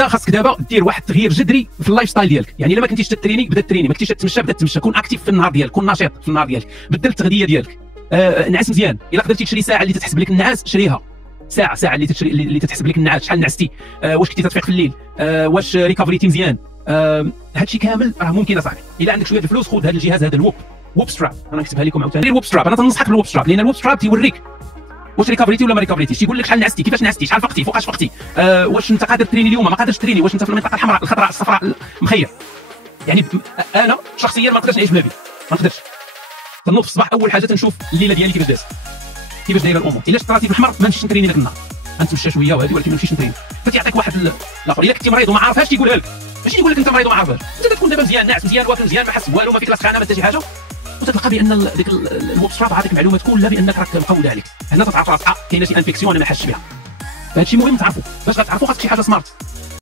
انت خاصك دابا دير واحد التغيير جذري في اللايف ستايل ديالك. يعني الا ما كنتيش تتريني بدا التريني، ما كنتيش تتمشى بدا تتمشى، كون اكتيف في النهار ديالك، كون نشيط في النهار ديالك، بدل التغذيه ديالك. نعس مزيان. الا قدرتي تشري ساعه اللي تتحسب لك النعاس شريها، ساعه اللي تشري اللي تتحسب لك النعاس، شحال نعستي، واش كنتي تفيق في الليل، واش ريكفريتي مزيان. هادشي كامل راه ممكن اصاحبي. الا عندك شويه الفلوس خذ هذا الجهاز هذا الووب ستراب، انا نكتبها لكم عاوتاني. الووب ستراب انا تنصحك بالووب ستراب، لان الووب ستراب تيوريك واش ريكفريتي ولا ما ريكفريتيش، تيقول لك شحال نعستي، كيفاش نعستي، شحال فقتي، فوقاش فقتي، واش انت قادر تريني اليوم، ما قادرش تريني، واش انت في المنطقه الحمراء الخضراء الصفراء مخير. يعني انا شخصيا ما نقدرش نعيش بلا بيه، ما نقدرش. تنوض في الصباح اول حاجه تنشوف الليله ديالي كيفاش دازت، كيفاش دايره الامور. الا شفت راسي في الحمر ما نمشيش نتريني ذاك النهار، غنتمشى شويه وهادي، ولكن ما نمشيش نتريني. فتيعطيك واحد الاخر. الا كنتي مريض وما عارفهاش تيقولها لك، ماشي يقول لك انت مريض وما عارفهاش، انت كتكون دابا مزيان، ناعس مزيان، واكل مزيان، ما حاس والو، ما فيك لا سخانه ما حتى شي حاجه، وتتلقى بان ديك الووب ستراب عطيك معلومات كلها بانك راك مقوله عليك. هنا تتعرف راسك كاينه شي انفيكسيون انا ما حاسش بها. فهادشي مهم تعرفوا. باش غتعرفوا خاصك شي حاجه سمارت.